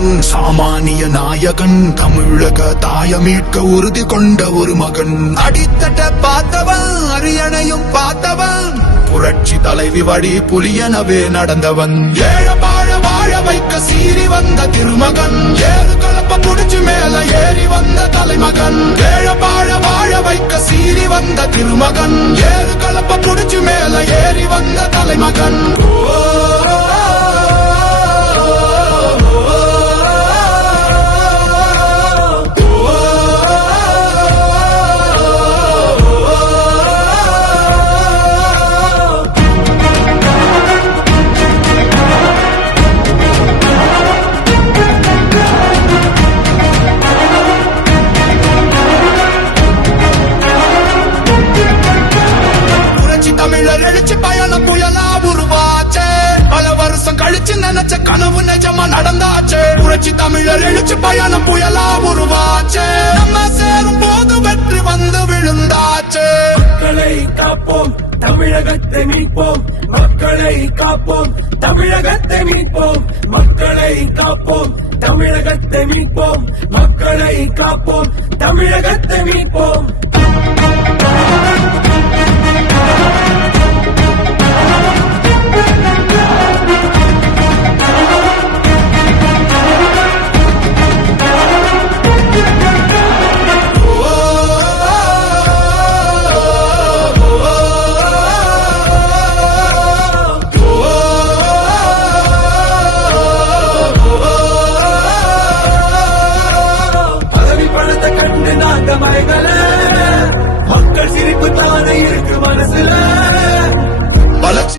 மகன் சாமானிய நாயகன் தமிழக தாய மீட்க உறுதி கொண்ட ஒரு மகன் அடித்தட்ட பார்த்தவன் அரியணையும் பார்த்தவன் புரட்சி தலைவி வழி புலியனவே நடந்தவன் ஏழ வாழ வாழ வைக்க சீறி வந்த திருமகன் ஏறு கலப்ப புடிச்சு மேல ஏறி வந்த தலைமகன் ஏழ வாழ வாழ வைக்க சீறி வந்த திருமகன் ஏறு கலப்ப புடிச்சு மேல ஏறி வந்த தலைமகன் தமிழர் எழுச்சி பயணம் புயலா உருவாச்சே பல வருஷம் கழிச்சு நினைச்ச கனவு நிஜமா நடந்தாச்சே புரட்சி தமிழர் எழுச்சி பயணம் புயலா உருவாச்சே நம்ம சேரும் போது வெற்றி வந்து விழுந்தாச்சே மக்களை காப்போம் தமிழகத்தை மீட்போம் மக்களை காப்போம் தமிழகத்தை மீட்போம் மக்களை காப்போம் தமிழகத்தை மீட்போம் மக்களை காப்போம் தமிழகத்தை மீட்போம் மக்கள் சிரிப்பு தானே இருக்கு மனசுல